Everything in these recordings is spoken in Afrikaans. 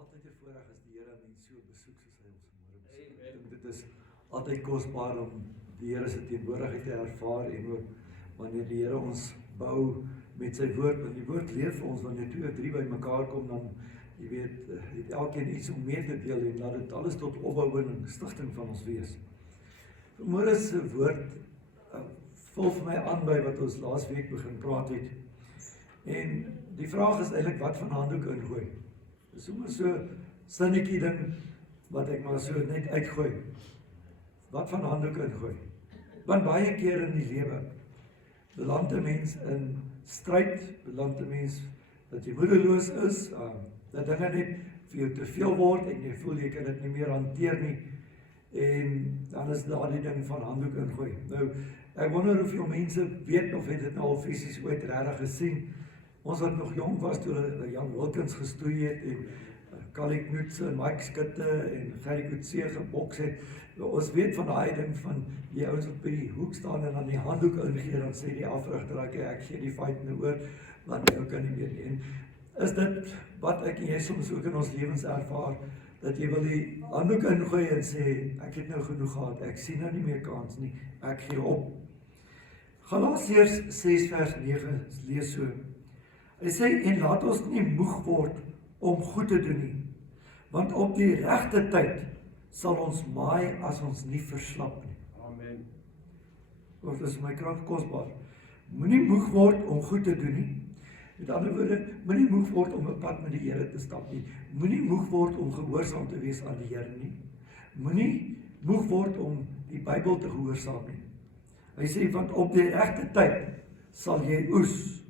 altyd 'n voorreg as die Here mense so besoek soos hy ons vanmôre besoek. Ek dink dit is altyd kosbaar om die Here se teenwoordigheid te ervaar en ook wanneer die Here ons bou met sy woord, want die woord leer vir ons wanneer 2 of 3 by mekaar kom, dan jy weet, het elkeen iets om mee te deel en laat dit alles tot opbouing en stigting van ons wees. Vanmôre se woord vul vir my aan by wat ons laasweek begin praat het. En die vraag is eintlik wat van handdoek ingooi. Dis sommer so sinnetjie ding wat ek maar so net uitgooi. Wat van handdoek ingooi? Want baie keer in die lewe beland 'n mens in stryd, beland 'n mens dat jy moedeloos is, dat dinge net vir jou te veel word en jy voel jy kan dit nie meer hanteer nie. En dan is daar die ding van handdoek ingooi. Nou, ek wonder hoeveel mense weet of het dit nou al fisies ooit regtig gesien. Ons wat nog jong was toe hulle Jan Wilkins gestoei het en Callie Knudsen en Mike Skutte en Gerry Coetzee geboks het. Ons weet van daai ding van die ouens wat by die hoek staan en dan die handdoek ingee, dan sê die afrigter ek gee die fight nou oor, want jy kan nie meer nie. En is dit wat ek en jy soms ook in ons lewens ervaar, dat jy wil die handdoek ingooi en sê, ek het nou genoeg gehad, ek sien nou nie meer kans nie, ek gee op. Galasiërs 6 vers 9 lees so. Hy sê, en laat ons nie moeg word om goed te doen nie, want op die regte tyd sal ons maai as ons nie verslap nie. Amen. Dit is my krag kosbaar. Moenie moeg word om goed te doen nie. Met ander woorde, moenie moeg word om 'n pad met die Here te stap nie. Moenie moeg word om gehoorsaam te wees aan die Here nie. Moenie moeg word om die Bybel te gehoorsaam nie. Hy sê, want op die regte tyd sal jy oes,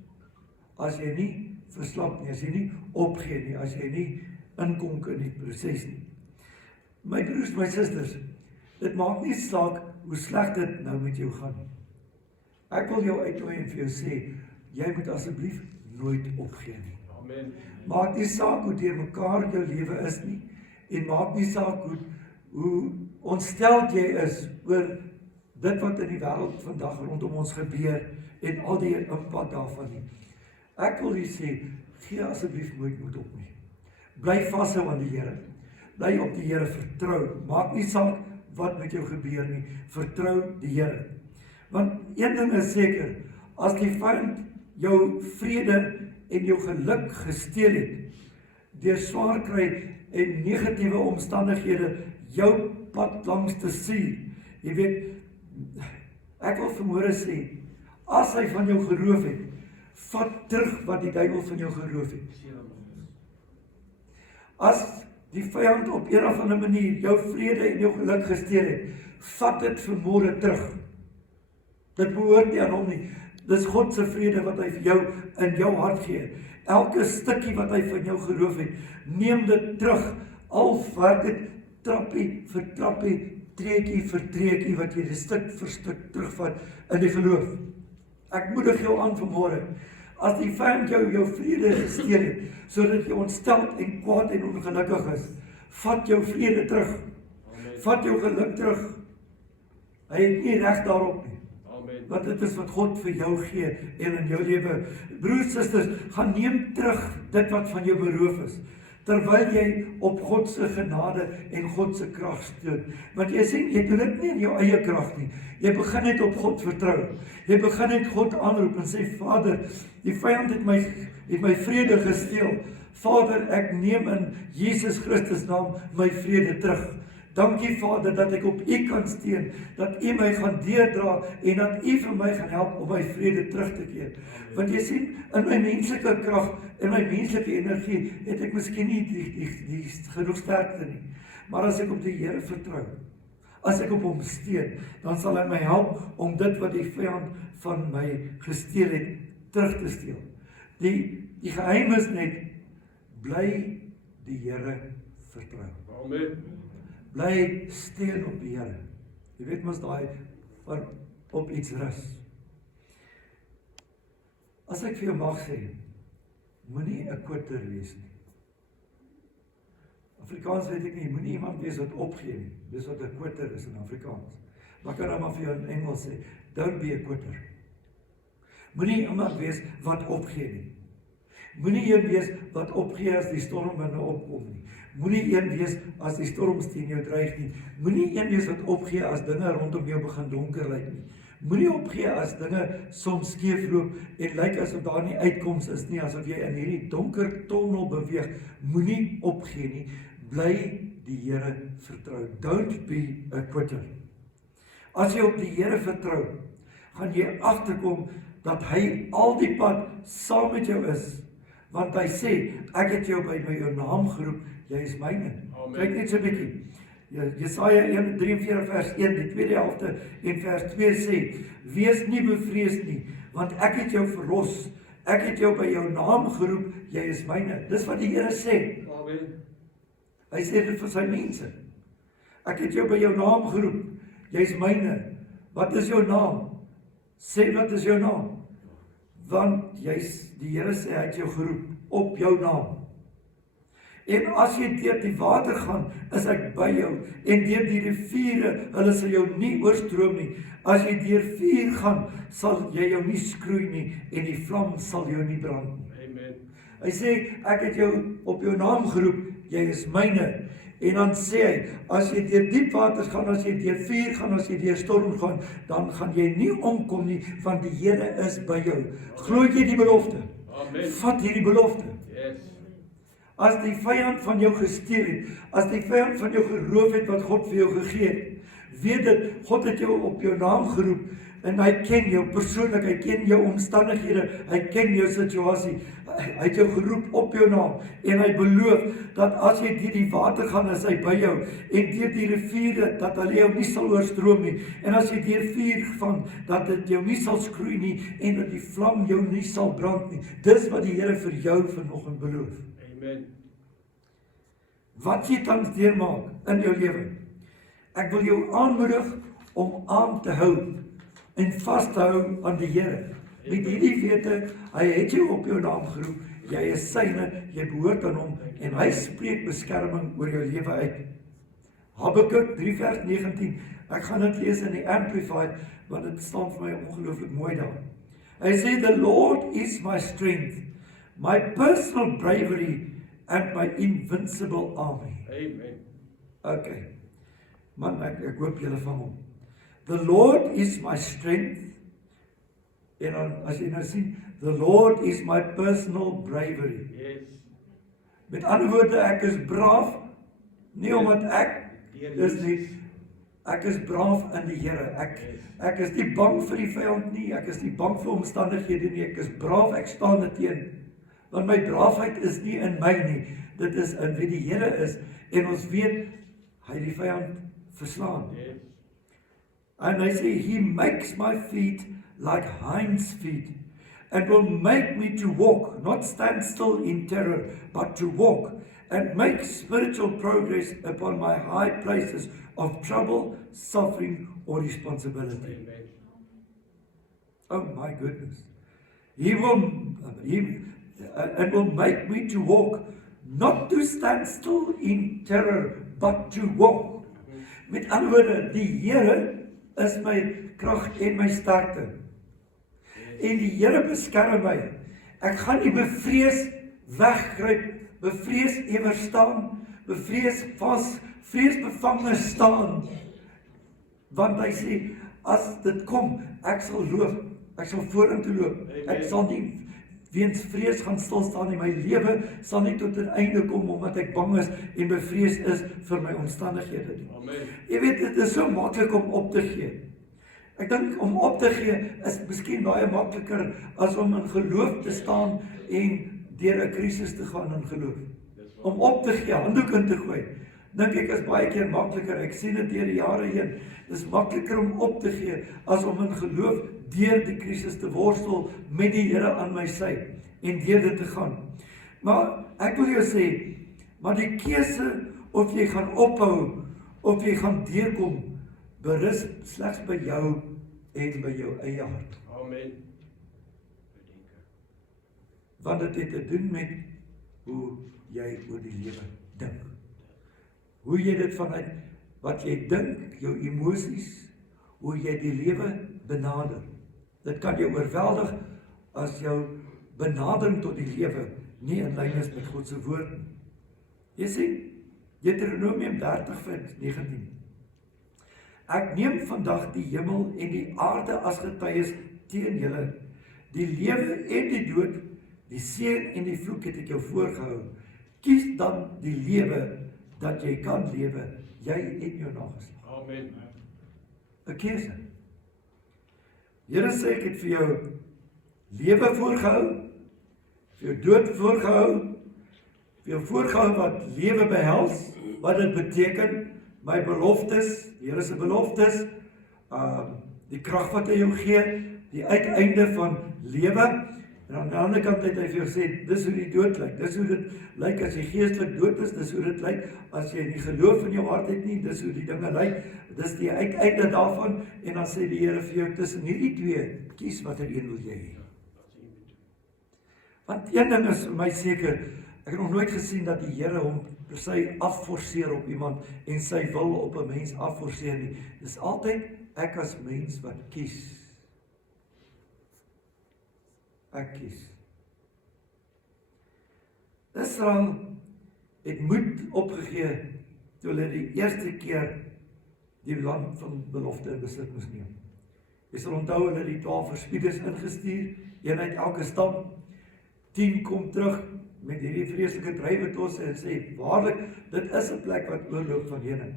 as jy nie verslap nie, as jy nie opgee nie, as jy nie inkonk in die proses nie. My broers, my susters, dit maak nie saak hoe sleg dit nou met jou gaan nie. Ek wil jou uitnooi en vir jou sê, jy moet asseblief nooit opgee nie. Amen. Maak nie saak hoe deurmekaar jou lewe is nie, en maak nie saak hoe ontsteld jy is oor dit wat in die wêreld vandag rondom ons gebeur en al die impak daarvan nie. Ek wil sê, gee asseblief nooit moed op nie. Bly vashou aan die Here. Bly op die Here vertrou. Maak nie saak wat met jou gebeur nie. Vertrou die Here. Want een ding is seker, as die vyand jou vrede en jou geluk gesteel het, deur swaar kry en negatiewe omstandighede jou pad langs te stuur. Jy weet, ek wil vanmôre sê, as hy van jou geroof het, vat terug wat die duiwel van jou geroof het. As die vyand op een of ander manier jou vrede en jou geluk gesteel het, vat dit vanmôre terug. Dit behoort nie aan hom nie. Dis God se vrede wat hy vir jou in jou hart gee. Elke stukkie wat hy van jou geroof het, neem dit terug. Al werk dit trappie vir trappie, treetjie vir treetjie, wat jy stuk vir stuk terugvat in die geloof. Ek moedig jou aan vanmôre. As die vyand jou vrede gesteel het, sodat jy ontsteld en kwaad en ongelukkig is, vat jou vrede terug. Amen. Vat jou geluk terug. Hy het nie reg daarop nie. Amen. Want dit is wat God vir jou gee en in jou lewe. Broers, susters, gaan neem terug dit wat van jou beroof is, terwyl jy op God se genade en God se krag steun. Want jy sien, jy doen dit nie in jou eie krag nie. Jy begin net op God vertrou. Jy begin net God aanroep en sê, Vader, die vyand het my vrede gesteel. Vader, ek neem in Jesus Christus naam my vrede terug. Dankie Vader dat ek op U kan steun, dat U my gaan deurdra en dat U vir my gaan help om my vrede terug te keer. Want jy sien, in my menslike krag, in my menslike energie, het ek miskien nie die genoeg sterkte nie. Maar as ek op die Here vertrou, as ek op hom steun, dan sal hy my help om dit wat die vyand van my gesteel het, terug te steel. Die geheim is net, bly die Here vertrou. Amen. Bly steun op die Here. Jy weet mos daai van op iets rus. As ek vir jou mag sê, moenie 'n quitter wees nie. Afrikaans weet ek nie, moenie iemand wees wat opgee nie. Dis wat 'n quitter is in Afrikaans. Maar kan nou maar vir jou in Engels sê, don't be a quitter. Moenie iemand wees wat opgee nie. Moenie een wees wat opgee as die stormwinde opkom nie. Moenie een wees as die storms teen jou dreig nie. Moenie een wees wat opgee as dinge rondom jou begin donker lyk nie. Moenie opgee as dinge soms skeefloop en lyk asof daar nie uitkoms is nie, asof jy in hierdie donker tonnel beweeg. Moenie opgee nie. Bly die Here vertrou. Don't be a quitter. As jy op die Here vertrou, gaan jy agterkom dat hy al die pad saam met jou is. Want hy sê, ek het jou by jou naam geroep, jy is myne. Kyk net so 'n bietjie. Jesaja 43 vers 1, die tweede helfte en vers 2 sê, wees nie bevrees nie, want ek het jou verlos. Ek het jou by jou naam geroep, jy is myne. Dis wat die Here sê. Amen. Hy sê dit vir sy mense. Ek het jou by jou naam geroep, jy is myne. Wat is jou naam? Sê wat is jou naam? Want die Here sê hy het jou geroep op jou naam. En as jy deur die water gaan, is ek by jou. En deur die riviere, hulle sal jou nie oorstroom nie. As jy deur vuur gaan, sal jy jou nie skroei nie, en die vlam sal jou nie brand nie. Amen. Hy sê, ek het jou op jou naam geroep, jy is myne. En dan sê hy, as jy deur diep waters gaan, as jy deur vuur gaan, as jy deur storm gaan, dan gaan jy nie omkom nie, want die Here is by jou. Glo jy die belofte? Amen. Vat hierdie belofte. Yes. As die vyand van jou gesteel het, as die vyand van jou geroof het wat God vir jou gegee het, weet dit, God het jou op jou naam geroep, en hy ken jou persoonlik, hy ken jou omstandighede, hy ken jou situasie, hy het jou geroep op jou naam, en hy beloof, dat as jy deur die water gaan, is hy by jou, en deur die riviere, dat hulle jou nie sal oorstroom nie, en as jy deur vuur gaan, dat dit jou nie sal skroei nie, en dat die vlam jou nie sal brand nie. Dis wat die Here vir jou vanoggend beloof. Amen. Wat jy tans deurmaak in jou lewe, ek wil jou aanmoedig om aan te hou en vas te hou aan die Here. Met hierdie wete, hy het jou op jou naam geroep, jy is syne, jy behoort aan hom, en hy spreek beskerming oor jou lewe uit. Habakuk 3 vers 19, ek gaan dit lees in die Amplified, want dit staan vir my ongelooflik mooi daar. Hy sê, the Lord is my strength, my personal bravery, and my invincible army. Amen. Okay, man, ek hoop julle vang hom. The Lord is my strength, en dan, as jy nou sien, the Lord is my personal bravery. Yes. Met ander woorde, ek is braaf, nie omdat ek is nie, ek is braaf in die Here. Ek is nie bang vir die vyand nie, ek is nie bang vir omstandighede nie, ek is braaf, ek staan dit teen. Want my braafheid is nie in my nie, dit is in wie die Here is, en ons weet, hy die vyand verslaan. Yes. And hy sê, he makes my feet like hinds feet, and will make me to walk, not stand still in terror, but to walk, and make spiritual progress upon my high places of trouble, suffering, or responsibility. Amen. Oh my goodness. He will make me to walk, not to stand still in terror, but to walk. Met ander woorde, die Here is my krag en my sterkte. En die Here beskerm my. Ek gaan nie bevrees wegkruip, bevrees ewer staan, bevrees vas, vreesbevange staan. Want hy sê, as dit kom, ek sal loop, ek sal vorentoe loop. Ek sal nie weens vrees gaan stil staan nie. My lewe sal nie tot 'n einde kom omdat ek bang is en bevrees is vir my omstandighede nie. Amen. Jy weet, dit is so maklik om op te gee. Ek dink om op te gee is miskien baie makliker as om in geloof te staan en deur 'n krisis te gaan in geloof. Om op te gee, handdoek in te gooi, dink ek is baie keer makliker. Ek sien dit deur die jare heen. Dis makliker om op te gee as om in geloof deur die krisis te worstel met die Here aan my sy en deur dit te gaan. Maar ek wil jou sê, maar die keuse of jy gaan ophou of jy gaan deurkom, berus slegs by jou en by jou eie hart. Amen. Want dit het te doen met hoe jy oor die lewe dink. Hoe jy dit vanuit wat jy dink, jou emosies, hoe jy die lewe benader. Dit kan jou oorweldig as jou benadering tot die lewe nie in lyn is met God se woord nie. Jy sien, Deuteronomium 30:19. Ek neem vandag die hemel en die aarde as getuies teen julle, die lewe en die dood, die seën en die vloek het ek jou voorgehou. Kies dan die lewe, dat jy kan lewe, jy en jou nageslag. Amen. 'n Keuse. Here sê ek het vir jou lewe voorgehou, vir jou dood voorgehou, vir jou voorgehou wat lewe behels, wat dit beteken, my beloftes, die Here se beloftes, die krag wat hy jou gee, die uiteinde van lewe. En aan die ander kant het hy vir jou sê, dis hoe die dood lyk, dis hoe dit lyk as jy geestelik dood is, dis hoe dit lyk as jy nie geloof in jou hart het nie, dis hoe die dinge lyk, dis die uiteinde daarvan, en dan sê die Here vir jou, tussen hierdie twee, kies watter een wil jy hê. Want een ding is vir my seker, ek het nog nooit gesien dat die Here hom per se afforceer op iemand en sy wil op 'n mens afforceer nie. Dis altyd ek as mens wat kies. Ek kies. Israel het moed opgegee toe hulle die eerste keer die land van belofte in besit moes neem. Jy sal onthou hulle die 12 verspieders ingestuur, een uit elke stam, 10 kom terug met hierdie vreeslike druiwetosse en sê, waarlik, dit is 'n plek wat oorloop van heuning.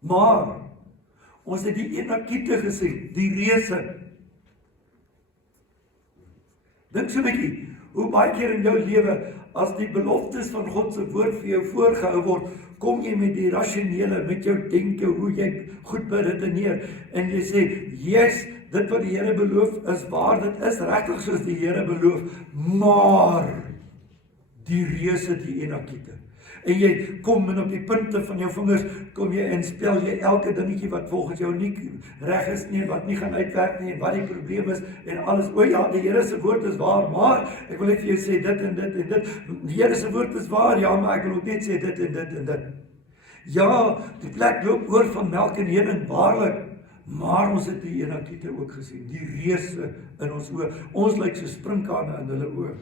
Maar, ons het die Enakiete gesien, die reëse. Dink so 'n bietjie, hoe baie keer in jou lewe, as die beloftes van God se woord vir jou voorgehou word, kom jy met die rasionele, met jou denke, hoe jy goed beredeneer, en jy sê, yes, dit wat die Here beloof is waar, dit is regtig soos die Here beloof, maar die reëse, die Enakiete. En jy kom en op die punte van jou vingers kom jy en spel jy elke dingetjie wat volgens jou nie reg is nie, wat nie gaan uitwerk nie, en wat die probleem is, en alles, o ja, die Here se woord is waar, maar, ek wil net vir jou sê dit en dit en dit, die Here se woord is waar, ja, maar ek wil ook net sê dit en dit en dit. Ja, die plek loop oor van melk en honing, waarlik, maar ons het die Enakiete ook gesien, die reëse in ons oë, ons lyk so sprinkane in hulle oë.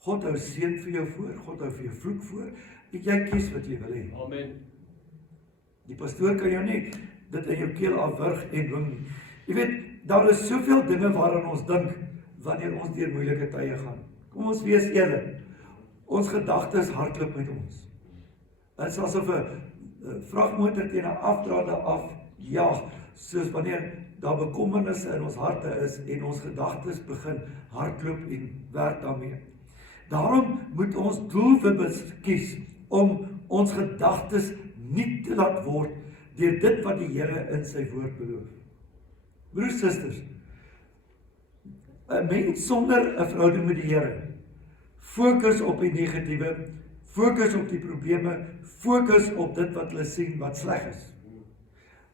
God hou seën vir jou voor, God hou vir jou vloek voor, en jy kies wat jy wil hê. Amen. Die pastoor kan jou nie dit in jou keel afwurg en dwing nie. Jy weet, daar is soveel dinge waaraan ons dink, wanneer ons deur moeilike tye gaan. Kom ons wees eerlik, ons gedagtes hardloop met ons. Dit is asof 'n vragmotor teen 'n afdraande afjaag, soos wanneer daar bekommernisse in ons harte is, en ons gedagtes begin hardloop en werk daarmee. Daarom moet ons doelwit kies om ons gedagtes nie te laat word deur dit wat die Here in sy woord beloof. Broers, susters, 'n mens sonder 'n verhouding met die Here fokus op die negatiewe, fokus op die probleme, fokus op dit wat hulle sien wat sleg is.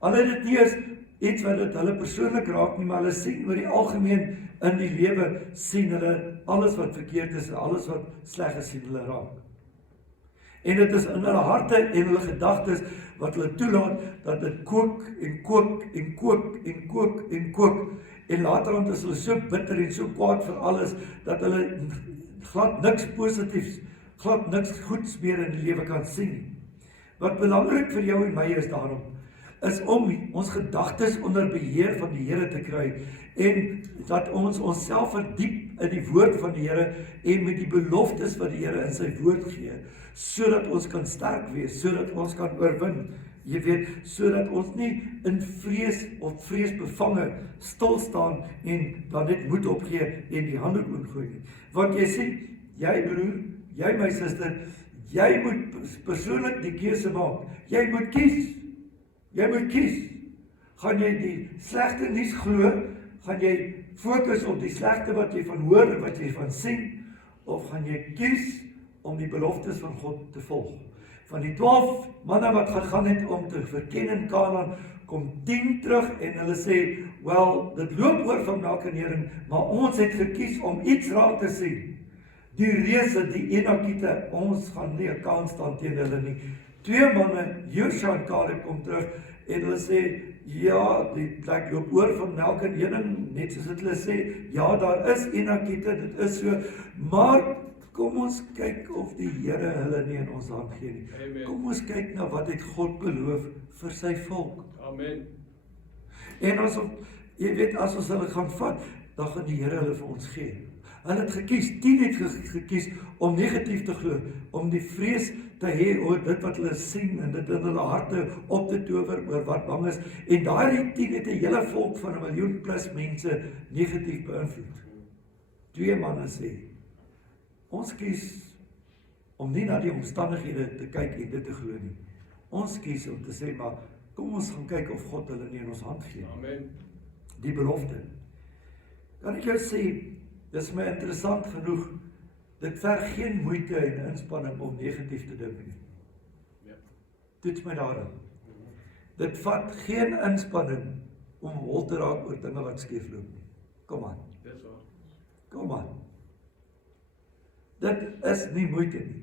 Al het dit nie is iets wat dit hulle persoonlik raak nie, maar hulle sien oor die algemeen in die lewe, sien hulle alles wat verkeerd is en alles wat sleg is, sien hulle raak. En dit is in hulle harte en hulle gedagtes wat hulle toelaat dat dit kook en kook en kook en kook en kook, en laterand is hulle so bitter en so kwaad vir alles dat hulle glad niks positiefs, glad niks goeds meer in die lewe kan sien. Wat belangrik vir jou en my is daarom, is om ons gedagtes onder beheer van die Here te kry, en dat ons onsself verdiep in die woord van die Here, en met die beloftes wat die Here in sy woord gee, sodat ons kan sterk wees, sodat ons kan oorwin, jy weet, sodat ons nie in vrees of vreesbevange stil staan, en dan net moed opgee, en die handdoek ingooi nie. Want jy sê, jy broer, jy my suster, jy moet persoonlik die keuse maak, jy moet kies. Jy moet kies. Gaan jy die slegte nuus glo? Gaan jy fokus op die slegte wat jy van hoor, wat jy van sien? Of gaan jy kies om die beloftes van God te volg? Van die 12 manne wat gegaan het om te verken in Kanaan, kom 10 terug en hulle sê, wel, dit loop oor van melk en honing, maar ons het gekies om iets raak te sien. Die reëse, die Enakiete, ons gaan nie 'n kans staan teen hulle nie. 2 manne, Josua en Caleb, kom terug en hulle sê, ja, die plek loop oor van melk en honing, net soos dit hulle sê, ja, daar is Enakiete, dit is so, maar kom ons kyk of die Here hulle nie in ons hand gee nie. Amen. Kom ons kyk na wat het God beloof vir sy volk. Amen. En jy weet, as ons hulle gaan vat, dan gaan die Here hulle vir ons gee. Hulle het gekies, 10 het gekies om negatief te glo, om die vrees te hê oor dit wat hulle sien en dit in hulle harte op te tower oor wat bang is. En daardie 10 het 'n hele volk van 1 miljoen plus mense negatief beïnvloed. 2 manne sê, ons kies om nie na die omstandighede te kyk en dit te glo nie. Ons kies om te sê, maar kom ons gaan kyk of God hulle nie in ons hand gee. Amen. Die belofte. Kan ek jou sê, dis my interessant genoeg, dit verg geen moeite en inspanning om negatief te dink nie. Ja. Toets my daarin. Dit vat geen inspanning om hol te raak oor dinge wat skeef loop nie. Kom aan. Dis waar. Kom aan. Dit is nie moeite nie.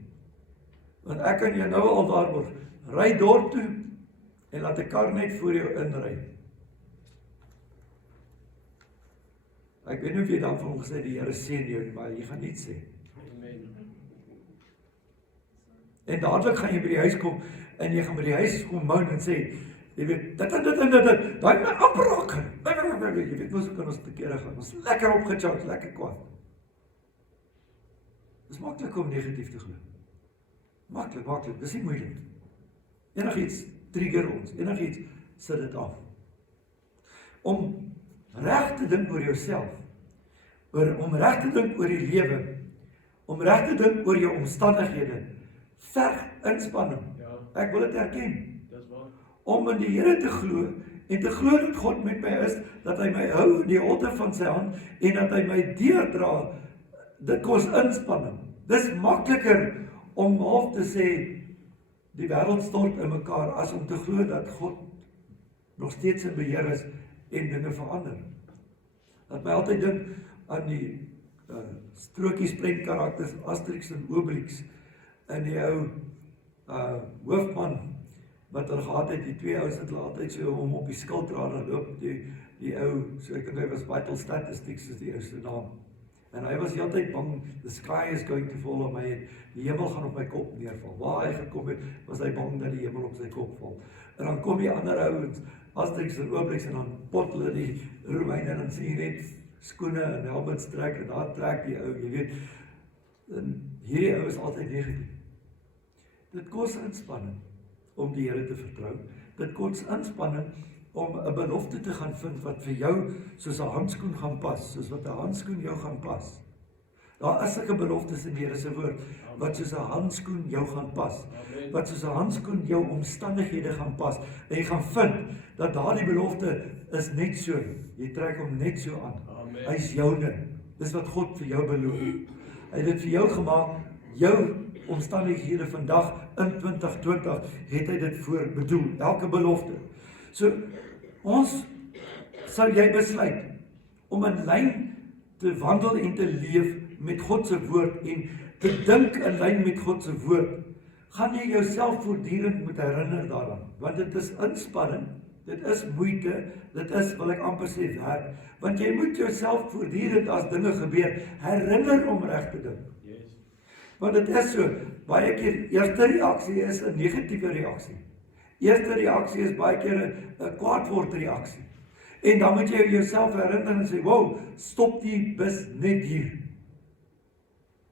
Want ek kan jou nou al daaroor ry dorp toe en laat 'n kar net voor jou inry. Ek weet nie of jy dan van hom gesê die Here seën jou nie, maar jy gaan nie sê. Amen. En dadelik gaan jy by die huis kom en jy gaan by die huis kom moan en sê, jy weet, dit, daai my afbraak. Jy weet, mos kan ons te kere gaan. Ons lekker opgecharge, lekker kwaad. Dis maklik om negatief te glo. Maklik, dis nie moeilik. Enigiets trigger ons, enigiets sit dit af. Om reg te dink oor jouself, om reg te dink oor die lewe, om reg te dink oor jou omstandighede, verg inspanning. Ja. Ek wil dit erken. Dis waar. Om in die Here te glo en te glo dat God met my is, dat hy my hou in die holte van sy hand en dat hy my deurdra, dit kos inspanning. Dis makliker om half te sê die wêreld stort in mekaar as om te glo dat God nog steeds in beheer is en dinge verander. Dat my altyd dink aan die strokies prentkarakters Asterix en Obelix en die ou hoofman wat hulle gehad het, die 2 ouens het hulle altyd so om op die skildradar loop, die ou, so ek dink hy was Vital Statistics is die ouste naam. En hy was die altyd bang, the sky is going to fall on my head, die hemel gaan op my kop neerval. Waar hy gekom het, was hy bang dat die hemel op sy kop val. En dan kom die ander ouens, Asterix en Obelix, en dan pot hulle die Romeine, en dan sien jy net skoene en helmets trek, en daar trek die ou, jy weet, en hierdie ou is altyd negatief. Dit kos inspanning om die Here te vertrou. Dit kos inspanning om 'n belofte te gaan vind wat vir jou soos 'n handskoen gaan pas, soos wat 'n handskoen jou gaan pas. Daar is sulke beloftes in die Here se woord wat soos 'n handskoen jou gaan pas. Amen. Wat soos 'n handskoen jou omstandighede gaan pas. En jy gaan vind dat daardie belofte is net so. Jy trek hom net so aan. Amen. Hy's joune. Dis wat God vir jou beloof. Hy het dit vir jou gemaak. Jou omstandighede vandag in 2020 het hy dit voor bedoel. Elke belofte. So ons sou jy besluit om in lyn te wandel en te leef met God se woord en te dink in lyn met God se woord, gaan jy jouself voortdurend moet herinner daaraan, want dit is inspanning, dit is moeite, dit is, wil ek amper sê, werk, want jy moet jouself voortdurend as dinge gebeur, herinner om reg te dink. Yes. Want dit is so, baie keer, eerste reaksie is 'n negatiewe reaksie. Eerste reaksie is baie keer 'n kwaadword reaksie. En dan moet jy jouself herinner en sê, wow, stop die bus net hier.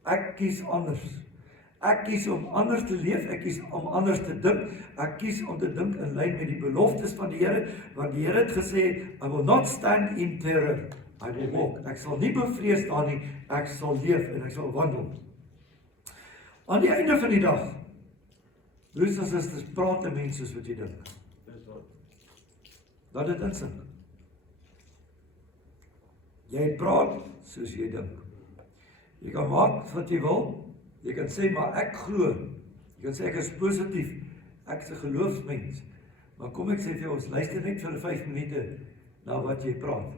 Ek kies anders. Ek kies om anders te leef, ek kies om anders te dink, ek kies om te dink in lyn met die beloftes van die Here, want die Here het gesê, I will not stand in terror, I will walk. Ek sal nie bevrees staan nie, ek sal leef en ek sal wandel. Aan die einde van die dag, broers en susters, praat 'n mens soos wat jy dink. Dis wat. Laat dit insink. Jy praat soos jy dink. Jy kan maak wat jy wil. Jy kan sê, maar ek glo. Jy kan sê, ek is positief. Ek is 'n geloofsmens. Maar kom ek sê vir jou, ons luister net vir 5 minute na wat jy praat.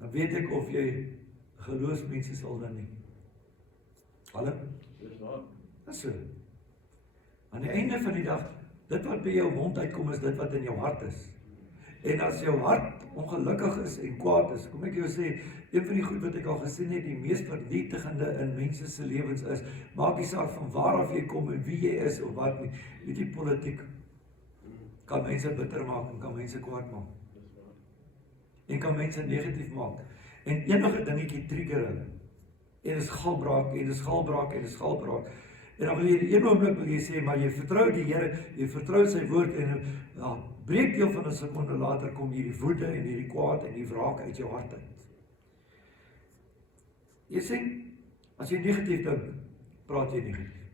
Dan weet ek of jy 'n geloofsmens is al dan nie. Hallo? Dis wat. Dis so. Aan die einde van die dag, dit wat by jou mond uitkom is dit wat in jou hart is. En as jou hart ongelukkig is en kwaad is, kom ek jou sê, een van die goed wat ek al gesien het, die mees vernietigende in mense se lewens is, maak nie saak van waar af jy kom en wie jy is of wat nie, weet jy, politiek kan mense bitter maak en kan mense kwaad maak. En kan mense negatief maak. En enige dingetjie trigger hulle. En is galbraak, en is galbraak, en is galbraak. En dan wil jy in een oomblik wil jy sê, maar jy vertrou die Here, jy vertrou sy woord, en ja, breekdeel van 'n sekonde later kom hierdie woede en hierdie kwaad en die wraak uit jou hart uit. Jy sien, as jy negatief dink, praat jy negatief.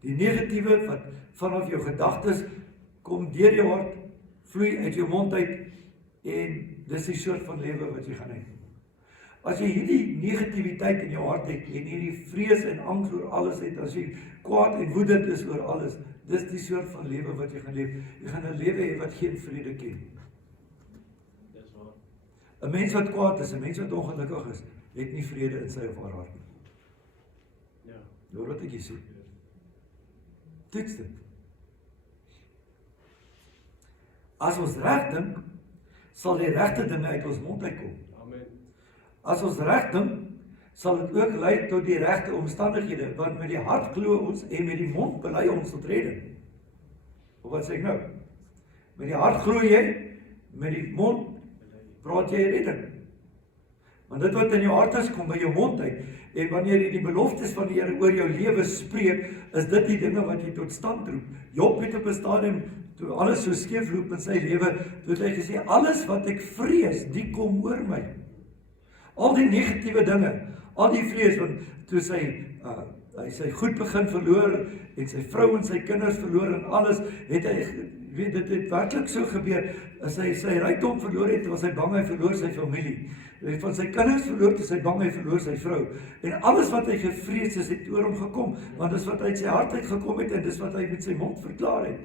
Die negatiewe wat vanaf jou gedagtes kom deur jou hart, vloei uit jou mond uit, en dis die soort van lewe wat jy gaan hê. As jy hierdie negativiteit in jou hart het, en hierdie vrees en angs oor alles het, as jy kwaad en woedend is oor alles, dis die soort van lewe wat jy gaan leef. Jy gaan 'n lewe hê wat geen vrede ken. Dis waar. 'n Mens wat kwaad is, 'n mens wat ongelukkig is, het nie vrede in sy of haar hart nie. Ja. Hoor wat ek hier sê. Toets dit. As ons reg dink, sal die regte dinge uit ons mond uitkom. Amen. As ons reg dink, sal dit ook lei tot die regte omstandighede, want met die hart glo ons en met die mond bely ons tot redding. Of wat sê ek nou? Met die hart glo jy, met die mond praat jy redding. Want dit wat in jou hart is, kom by jou mond uit. En wanneer jy die beloftes van die Here oor jou lewe spreek, is dit die dinge wat jy tot stand roep. Job het op 'n stadium, toe alles so skeefloop in sy lewe, toe het hy gesê, alles wat ek vrees, die kom oor my. Al die negatiewe dinge, al die vrees, want toe hy sy goed begin verloor, en sy vrou en sy kinders verloor en alles, het hy, weet, dit het werklik so gebeur, as hy sy rykdom verloor het, was hy bang hy verloor sy familie. Van sy kinders verloor, toe sy bang hy verloor sy vrou. En alles wat hy gevrees is, het oor hom gekom, want dis wat uit sy hart uitgekom het, en dis wat hy met sy mond verklaar het.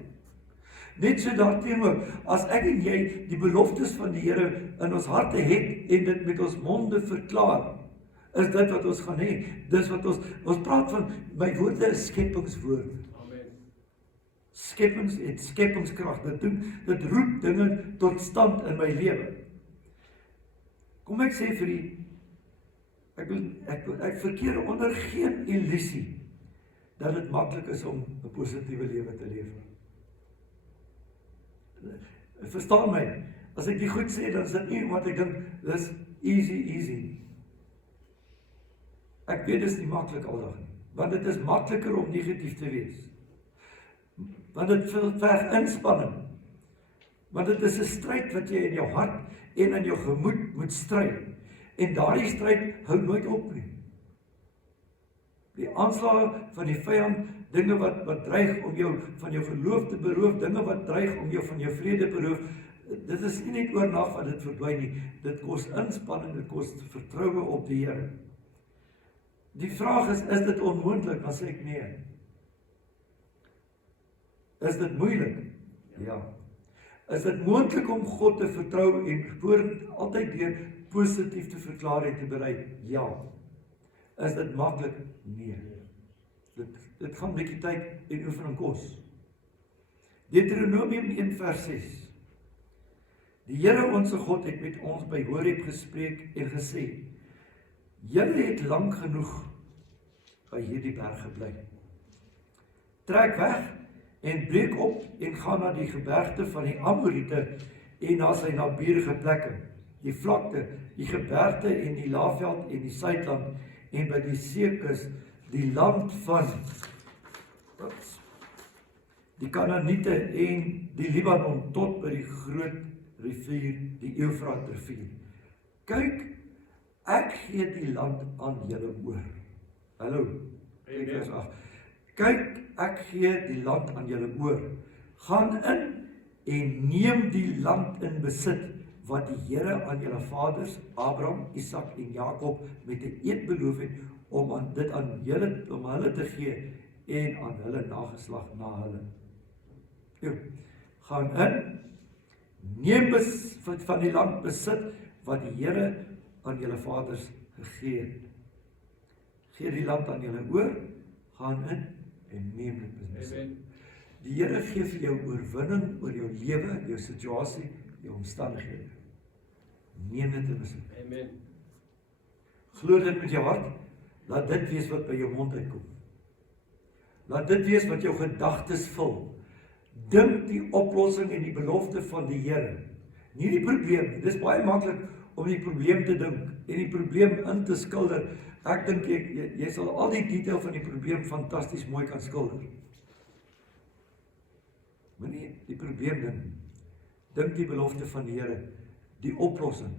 Net so daarteenoor, as ek en jy die beloftes van die Here in ons harte het, en dit met ons monde verklaar, is dit wat ons gaan hê. Dis wat ons praat van, my woorde is skepingswoorde. Amen. Het skepingskrag, dit roep dinge tot stand in my lewe. Kom ek sê vir u, ek verkeer onder geen illusie, dat dit maklik is om 'n positiewe lewe te leef. Verstaan my, as ek die goed sê, dan is dit nie wat ek dink, dis easy. Ek weet dis nie maklik aldag nie, want dit is makliker om negatief te wees. Want dit verg inspanning. Want dit is 'n stryd wat jy in jou hart en in jou gemoed moet stry. En daardie stryd hou nooit op nie. Die aanslae van die vyand, dinge wat dreig om jou van jou geloof te beroof, dinge wat dreig om jou van jou vrede beroof, dit is nie net oornag wat dit verdwyn nie. Dit kos inspanning, dit kos vertroue op die Here. Die vraag is dit onmoontlik? Dan sê ek nee. Is dit moeilik? Ja. Is dit moontlik om God te vertrou en altyd weer positief te verklaar en te berei? Ja. Is dit maklik? Nee. Dit gaan 'n bietjie tyd en oefening kos. Deuteronomium 1 vers 6. Die Here onse God het met ons by Horeb gespreek en gesê, julle het lank genoeg by hierdie berg gebly. Trek weg en breek op en gaan na die gebergte van die Amoriete en na sy naburige plekke, die vlakte, die gebergte en die laafveld en die suidland en by die seekus, die land van die Kanaaniete en die Libanon tot by die groot rivier, die Eufrat rivier. Kyk, ek gee die land aan julle oor. Hallo. Kyk, ek gee die land aan julle oor. Gaan in en neem die land in besit wat die Here aan julle vaders Abraham, Isak en Jakob met 'n eed beloof het om hulle te gee en aan hulle nageslag na hulle. Gaan in, neem van die land besit wat die Here aan julle vaders gegee het. Gee die land aan julle oor, gaan in en neem dit besit. Die Here gee vir jou oorwinning oor jou lewe, jou situasie, jou omstandighede. Neem dit in besit. Amen. Glo dit met jou hart, laat dit wees wat by jou mond uitkom. Laat dit wees wat jou gedagtes vul. Dink die oplossing en die belofte van die Here. Nie die probleem. Dis baie maklik om die probleem te dink en die probleem in te skilder. Ek dink jy sal al die detail van die probleem fantasties mooi kan skilder. Maar nie die probleem dink. Dink die belofte van die Here, die oplossing.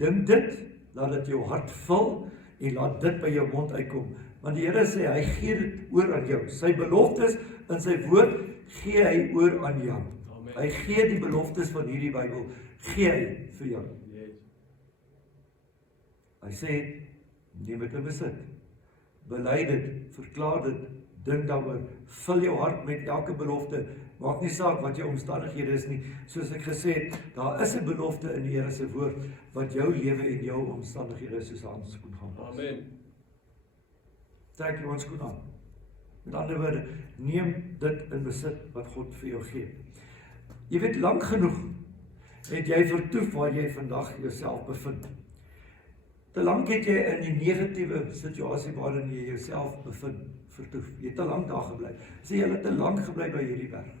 Dink dit, laat dit jou hart vul en laat dit by jou mond uitkom. Want die Here sê, hy gee dit oor aan jou. Sy beloftes in sy woord gee hy oor aan jou. Amen. Hy gee die beloftes van hierdie Bybel, gee hy vir jou. Yes. Hy sê, neem dit in besit. Bely dit, verklaar dit, dink daaroor, vul jou hart met elke belofte. Maak nie saak wat jou omstandighede is nie. Soos ek gesê het, daar is 'n belofte in die Here se woord wat jou lewe en jou omstandighede soos 'n handskoen gaan pas. Amen. Trek jou handskoen aan. Met ander woorde, neem dit in besit wat God vir jou gee. Jy weet, lank genoeg het jy vertoef waar jy vandag jouself bevind. Te lank het jy in die negatiewe situasie waarin jy jouself bevind, vertoef. Jy het te lank daar gebly. Sê jy het te lank gebly by hierdie berg.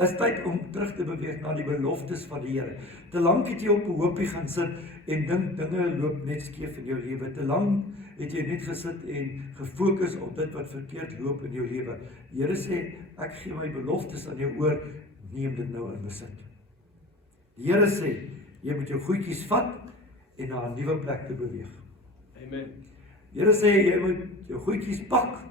Is tyd om terug te beweeg na die beloftes van die Here. Te lank het jy op 'n hoopie gaan sit en dink dinge loop net skeef in jou lewe. Te lank het jy net gesit en gefokus op dit wat verkeerd loop in jou lewe. Die Here sê, ek gee my beloftes aan jou oor, neem dit nou in besit. Die Here sê, jy moet jou goedjies vat en na 'n nuwe plek te beweeg. Amen. Die Here sê, jy moet jou goedjies pak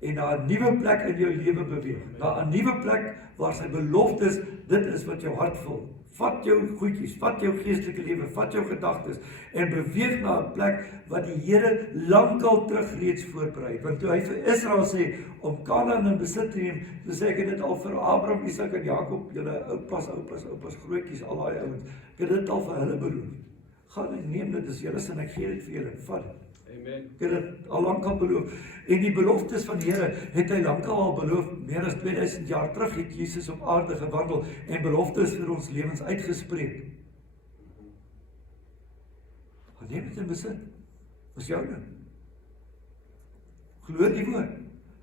en na 'n nuwe plek in jou lewe beweeg. Na 'n nuwe plek waar sy beloftes, dit is wat jou hart vul. Vat jou goedjies, vat jou geestelike lewe, vat jou gedagtes en beweeg na 'n plek wat die Here lankal terug reeds voorberei het. Want toe hy vir Israel sê om Kanaan in besit te neem, toe sê ek het dit al vir Abraham, Isak en Jakob, julle oupas, grootjies, al daai ouens. Ek het dit al vir hulle beloof. Gaan en neem dit, is julle sin, ek gee dit vir julle, vat dit. Amen. Ek het dit al lankal beloof. En die beloftes van die Here het hy lankal al beloof. Meer as 2000 jaar terug het Jesus op aarde gewandel en beloftes vir ons lewens uitgespreek. Gaan neem dit in besit. Dis joune. Glo die woord.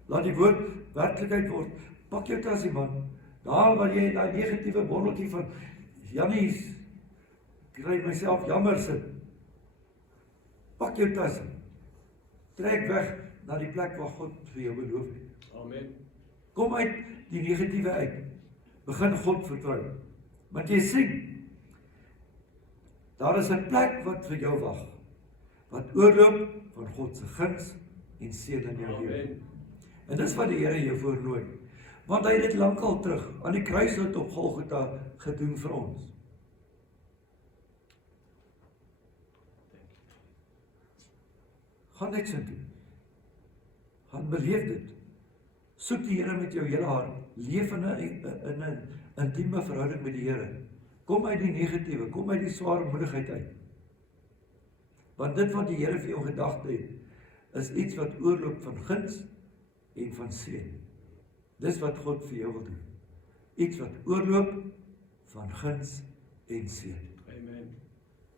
Laat die woord werklikheid word. Pak jou tasie man. Daar waar jy daai negatiewe bondeltjie van Jannie, kry myself jammer sit. Pak jou tasie. Trek weg na die plek waar God vir jou beloof het. Amen. Kom uit die negatiewe uit. Begin God vertrou. Want jy sien, daar is 'n plek wat vir jou wag. Wat oorloop van God se guns en seën in jou lewe. Amen. En dis wat die Here jou voornooi. Want hy het dit lankal terug aan die kruishout op Golgotha gedoen vir ons. Gaan net so doen. Gaan beleef dit. Soek die Here met jou hele hart. Leef in 'n intieme verhouding met die Here. Kom uit die negatiewe, kom uit die swaarmoedigheid uit. Want dit wat die Here vir jou gedagte het, is iets wat oorloop van guns en van seën. Dis wat God vir jou wil doen. Iets wat oorloop van guns en seën. Amen.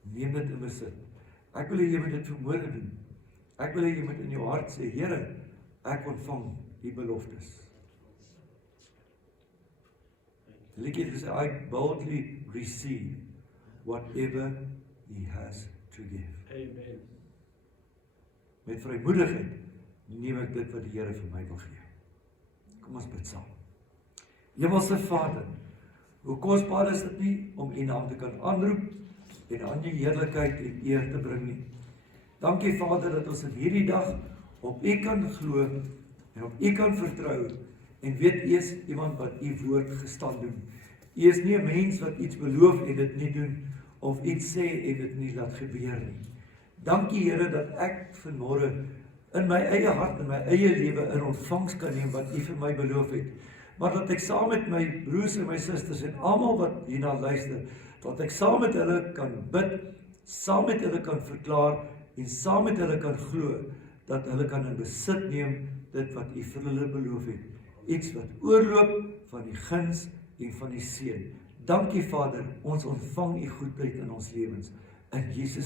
Neem dit in besit. Ek wil hê jy moet dit vanmôre doen. Ek wil hê jy moet in jou hart sê, Here, ek ontvang die beloftes. Die liedjie het gesê, I boldly receive whatever he has to give. Amen. Met vrymoedigheid neem ek dit wat die Here vir my wil gee. Kom ons bid saam. Hemelse Vader, hoe kosbaar is dit nie om U naam te kan aanroep en aan U heerlikheid en eer te bring nie. Dankie Vader dat ons in hierdie dag op U kan glo en op U kan vertrou en weet U is iemand wat U woord gestand doen. U is nie 'n mens wat iets beloof en dit nie doen of iets sê en dit nie laat gebeur nie. Dankie Here dat ek vanmôre in my eie hart en my eie lewe in ontvangs kan neem wat U vir my beloof het. Maar dat ek saam met my broers en my susters en almal wat hierna luister, dat ek saam met hulle kan bid, saam met hulle kan verklaar en saam met hulle kan glo dat hulle kan in besit neem dit wat U vir hulle beloof het. iets wat oorloop van die guns en van die seën. Dankie Vader, ons ontvang u goedheid in ons lewens. In Jesus